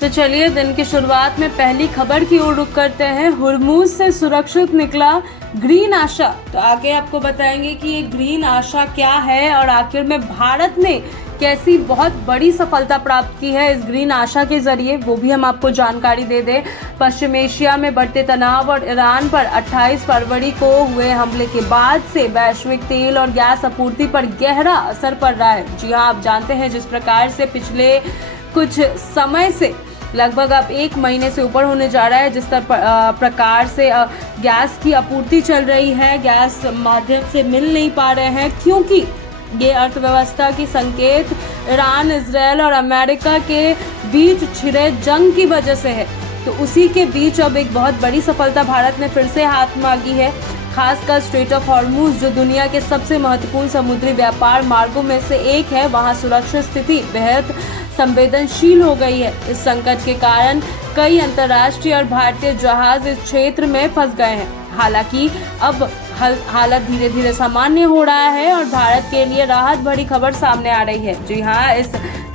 तो चलिए दिन की शुरुआत में पहली खबर की ओर रुख करते हैं। हुर्मुज से सुरक्षित निकला ग्रीन आशा। तो आगे आपको बताएंगे कि ये ग्रीन आशा क्या है और आखिर में भारत ने कैसी बहुत बड़ी सफलता प्राप्त की है इस ग्रीन आशा के जरिए, वो भी हम आपको जानकारी दे दें। पश्चिम एशिया में बढ़ते तनाव और ईरान पर 28 फरवरी को हुए हमले के बाद से वैश्विक तेल और गैस आपूर्ति पर गहरा असर पड़ रहा है। जी हाँ, आप जानते हैं जिस प्रकार से पिछले कुछ समय से लगभग अब 1 महीने से ऊपर होने जा रहा है जिस प्रकार से गैस की आपूर्ति चल रही है, गैस माध्यम से मिल नहीं पा रहे हैं, क्योंकि ये अर्थव्यवस्था की संकेत ईरान, इजरायल और अमेरिका के बीच छिड़े जंग की वजह से है। तो उसी के बीच अब एक बहुत बड़ी सफलता भारत ने फिर से हाथ मांगी है। खासकर स्ट्रेट ऑफ हॉर्मुज, जो दुनिया के सबसे महत्वपूर्ण समुद्री व्यापार मार्गों में से एक है, वहां सुरक्षा स्थिति बेहद संवेदनशील हो गई है। इस संकट के कारण कई अंतर्राष्ट्रीय और भारतीय जहाज इस क्षेत्र में फंस गए हैं। हालांकि अब हालत धीरे धीरे सामान्य हो रहा है और भारत के लिए राहत भरी खबर सामने आ रही है। जी हाँ, इस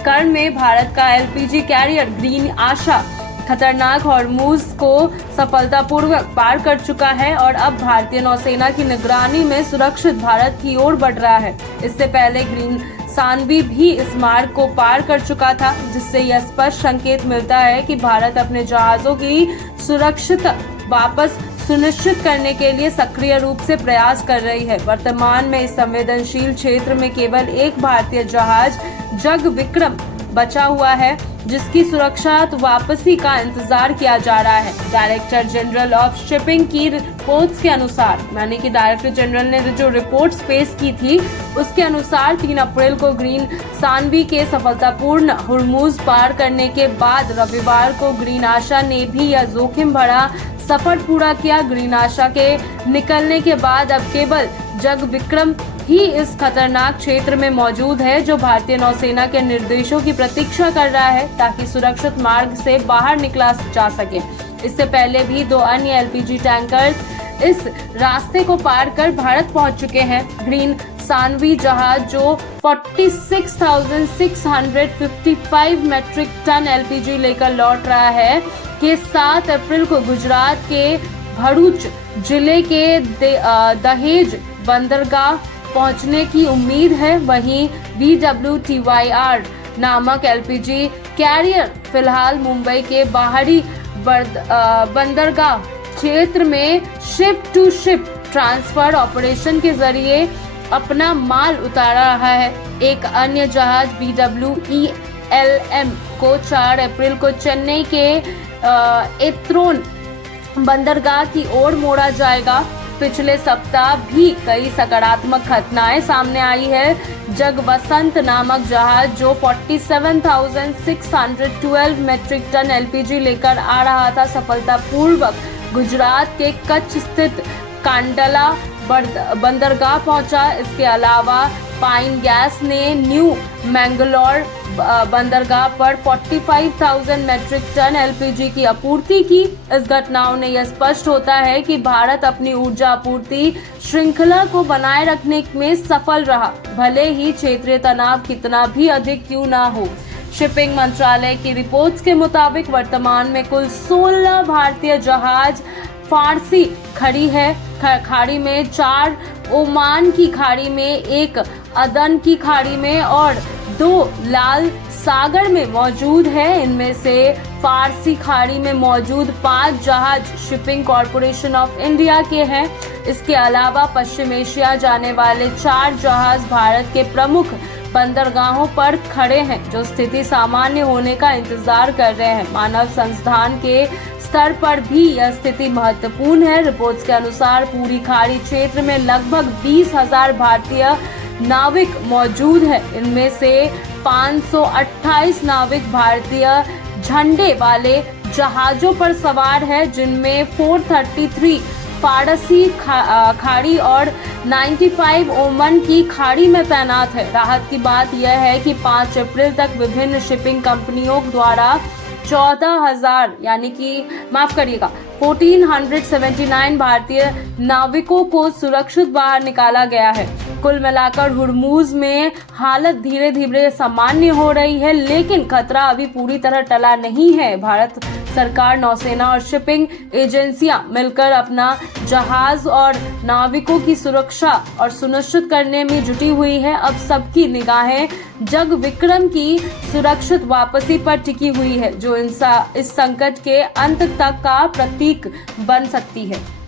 कर्ण में भारत का एलपीजी कैरियर ग्रीन आशा खतरनाक हॉर्मुज को सफलतापूर्वक पार कर चुका है और अब भारतीय नौसेना की निगरानी में सुरक्षित भारत की ओर बढ़ रहा है। इससे पहले ग्रीन सानवी भी इस मार्ग को पार कर चुका था, जिससे यह स्पष्ट संकेत मिलता है कि भारत अपने जहाजों की सुरक्षित वापस सुनिश्चित करने के लिए सक्रिय रूप से प्रयास कर रही है। वर्तमान में इस संवेदनशील क्षेत्र में केवल एक भारतीय जहाज जग विक्रम बचा हुआ है, जिसकी सुरक्षित वापसी का इंतजार किया जा रहा है। डायरेक्टर जनरल ऑफ शिपिंग की रिपोर्ट्स के अनुसार, यानी कि डायरेक्टर जनरल ने जो रिपोर्ट्स पेश की थी उसके अनुसार 3 अप्रैल को ग्रीन सानवी के सफलतापूर्ण हुर्मुज पार करने के बाद रविवार को ग्रीन आशा ने भी यह जोखिम भरा सफर पूरा किया। ग्रीन आशा के निकलने के बाद अब केवल जग विक्रम ही इस खतरनाक क्षेत्र में मौजूद है, जो भारतीय नौसेना के निर्देशों की प्रतीक्षा कर रहा है ताकि सुरक्षित मार्ग से बाहर निकला जा सके। इससे पहले भी 2 अन्य एलपीजी टैंकर्स इस रास्ते को पार कर भारत पहुंच चुके हैं। ग्रीन सानवी जहाज जो 46,655 मैट्रिक टन एलपीजी लेकर लौट रहा है के 7 अप्रैल को गुजरात के भरूच जिले के दहेज बंदरगाह पहुंचने की उम्मीद है। वहीं VWTYR नामक एलपीजी कैरियर फिलहाल मुंबई के बाहरी बंदरगाह क्षेत्र में ship to ship transfer operation के जरिए अपना माल उतार रहा है। एक अन्य जहाज BWELM को 4 अप्रैल को चेन्नई के एत्रोन बंदरगाह की ओर मोड़ा जाएगा। पिछले सप्ताह भी कई सकारात्मक घटनाएं सामने आई है। जगवसंत नामक जहाज जो 47,612 मैट्रिक टन एलपीजी लेकर आ रहा था, सफलतापूर्वक गुजरात के कच्छ स्थित कांडला बंदरगाह पहुंचा। इसके अलावा पाइन गैस ने न्यू मैंगलोर बंदरगाह पर 45,000 मैट्रिक टन एलपीजी की आपूर्ति की। इस घटनाओं ने यह स्पष्ट होता है कि भारत अपनी ऊर्जा आपूर्ति श्रृंखला को बनाए रखने में सफल रहा, भले ही क्षेत्रीय तनाव कितना भी अधिक क्यों ना हो। शिपिंग मंत्रालय की रिपोर्ट्स के मुताबिक वर्तमान में कुल 16 भारतीय जहाज फारसी खाड़ी में 4 ओमान की खाड़ी में, 1 अदन की खाड़ी में और 2 लाल सागर में मौजूद है। इनमें से फारसी खाड़ी में मौजूद 5 जहाज शिपिंग कॉरपोरेशन ऑफ इंडिया के हैं। इसके अलावा पश्चिम एशिया जाने वाले 4 जहाज भारत के प्रमुख बंदरगाहों पर खड़े हैं, जो स्थिति सामान्य होने का इंतजार कर रहे हैं। मानव संसाधन के स्तर पर भी यह स्थिति महत्वपूर्ण है। रिपोर्ट्स के अनुसार पूरी खाड़ी क्षेत्र में लगभग 20,000 भारतीय नाविक मौजूद है। इनमें से 528 नाविक भारतीय झंडे वाले जहाजों पर सवार है, जिनमें 433 फारसी खाड़ी और 95 ओमान की खाड़ी में तैनात है। राहत की बात यह है कि 5 अप्रैल तक विभिन्न शिपिंग कंपनियों द्वारा 1479 भारतीय नाविकों को सुरक्षित बाहर निकाला गया है। कुल मिलाकर हुर्मुज में हालत धीरे धीरे सामान्य हो रही है, लेकिन खतरा अभी पूरी तरह टला नहीं है। भारत सरकार, नौसेना और शिपिंग एजेंसियां मिलकर अपना जहाज और नाविकों की सुरक्षा और सुनिश्चित करने में जुटी हुई है। अब सबकी निगाहें जग विक्रम की सुरक्षित वापसी पर टिकी हुई है, जो इस संकट के अंत तक का प्रतीक बन सकती है।